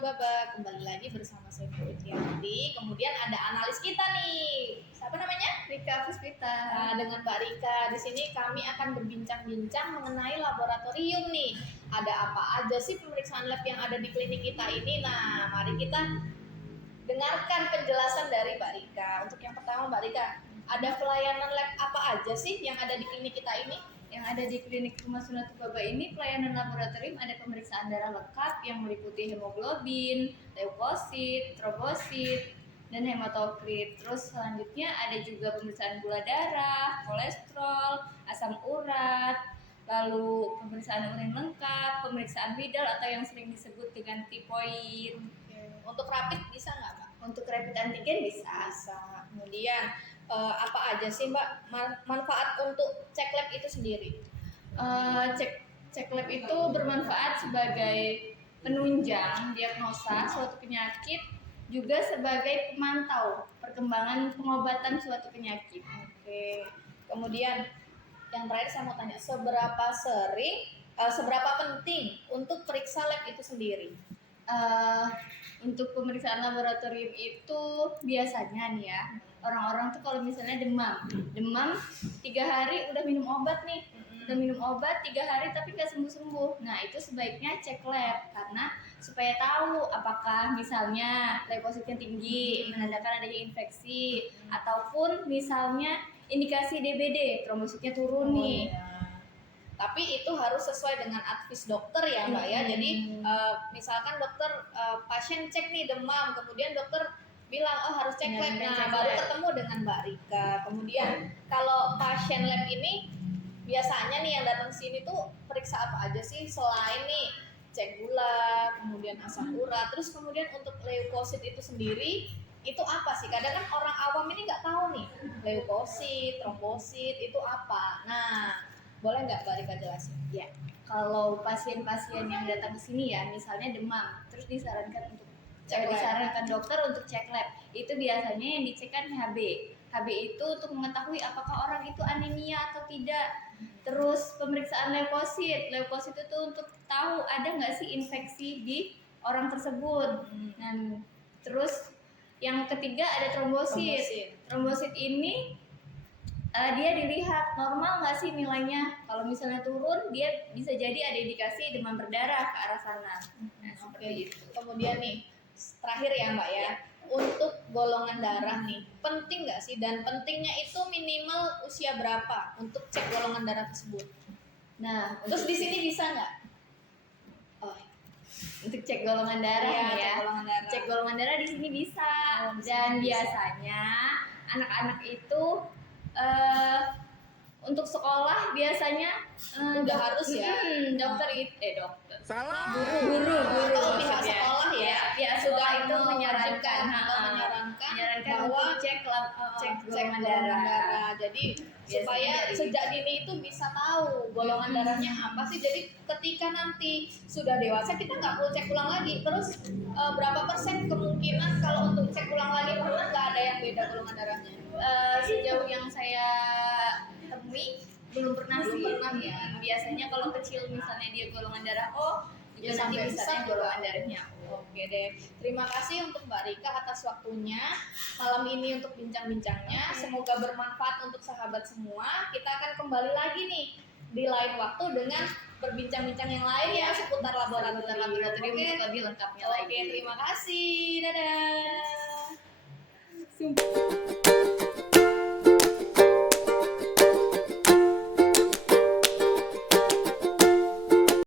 Baba, kembali lagi bersama saya Fitriyanti. Kemudian ada analis kita nih, siapa namanya? Rika Puspita. Nah, dengan Mbak Rika di sini kami akan berbincang-bincang mengenai laboratorium nih. Ada apa aja sih pemeriksaan lab yang ada di klinik kita ini? Nah, mari kita dengarkan penjelasan dari Mbak Rika. Untuk yang pertama, Mbak Rika, ada pelayanan lab apa aja sih yang ada di klinik kita ini? Yang ada di klinik Rumah Sunatu Baba ini pelayanan laboratorium ada pemeriksaan darah lengkap yang meliputi hemoglobin, leukosit, trombosit, dan hematokrit. Terus selanjutnya ada juga pemeriksaan gula darah, kolesterol, asam urat, lalu pemeriksaan urin lengkap, pemeriksaan Widal atau yang sering disebut dengan tipoid. Untuk rapid bisa nggak, Mbak? Untuk rapid antigen bisa. Kemudian apa aja sih, Mbak, manfaat untuk cek lab itu sendiri? Cek lab itu bermanfaat sebagai penunjang diagnosa suatu penyakit, juga sebagai pemantau perkembangan pengobatan suatu penyakit. Oke. Kemudian yang terakhir saya mau tanya, seberapa penting untuk periksa lab itu sendiri? Untuk pemeriksaan laboratorium itu biasanya nih ya, orang-orang tuh kalau misalnya demam 3 hari udah minum obat nih, udah minum obat 3 hari tapi nggak sembuh-sembuh. Nah itu sebaiknya cek lab karena supaya tahu apakah misalnya leukositnya tinggi menandakan adanya infeksi, ataupun misalnya indikasi DBD, trombositnya turun nih. Ya. Tapi itu harus sesuai dengan advis dokter ya, Mbak ya. Jadi misalkan dokter pasien cek nih demam, kemudian dokter bilang harus cek lab, nah baru ketemu dengan Mbak Rika. Kemudian kalau pasien lab ini biasanya nih yang datang sini tuh periksa apa aja sih selain nih cek gula, kemudian asam urat, terus kemudian untuk leukosit itu sendiri itu apa sih? Kadang kan orang awam ini nggak tahu nih leukosit, trombosit itu apa. Nah, boleh nggak Mbak Rika jelasin? Ya, kalau pasien-pasien yang datang ke sini ya, misalnya demam, terus disarankan dokter untuk cek lab. Itu biasanya yang dicek kan HB. HB itu untuk mengetahui apakah orang itu anemia atau tidak. Terus pemeriksaan leukosit. Leukosit itu untuk tahu ada nggak sih infeksi di orang tersebut. Dan terus yang ketiga ada trombosit. Trombosit ini dia dilihat normal nggak sih nilainya. Kalau misalnya turun, dia bisa jadi ada indikasi demam berdarah ke arah sana. Nah, seperti itu. Kemudian nih, terakhir ya Mbak ya, untuk golongan darah nih, penting nggak sih? Dan pentingnya itu minimal usia berapa untuk cek golongan darah tersebut? Nah, terus di sini bisa nggak? Untuk cek golongan darah ya. Cek golongan darah di sini bisa. Dan biasanya anak-anak itu untuk sekolah biasanya udah harus ya. Dokter salah guru pihak sekolah ya sudah itu menyarankan bahwa cek golongan darah. Jadi supaya sejak dini itu bisa tahu golongan darahnya apa sih. Jadi ketika nanti sudah dewasa kita nggak perlu cek ulang lagi. Terus berapa persen kemungkinan kalau untuk cek ulang lagi pernah nggak ada yang beda golongan darahnya? Sejauh yang saya temui belum pernah ya. Biasanya kalau kecil misalnya dia golongan darah O, juga nanti besarnya golongan darahnya O. Oke deh, terima kasih untuk Mbak Rika atas waktunya malam ini untuk bincang-bincangnya. Semoga bermanfaat untuk sahabat semua. Kita akan kembali lagi nih di lain waktu dengan berbincang-bincang yang lain ya seputar laboratorium untuk lebih lengkapnya lagi. Oke, terima kasih. Dadah.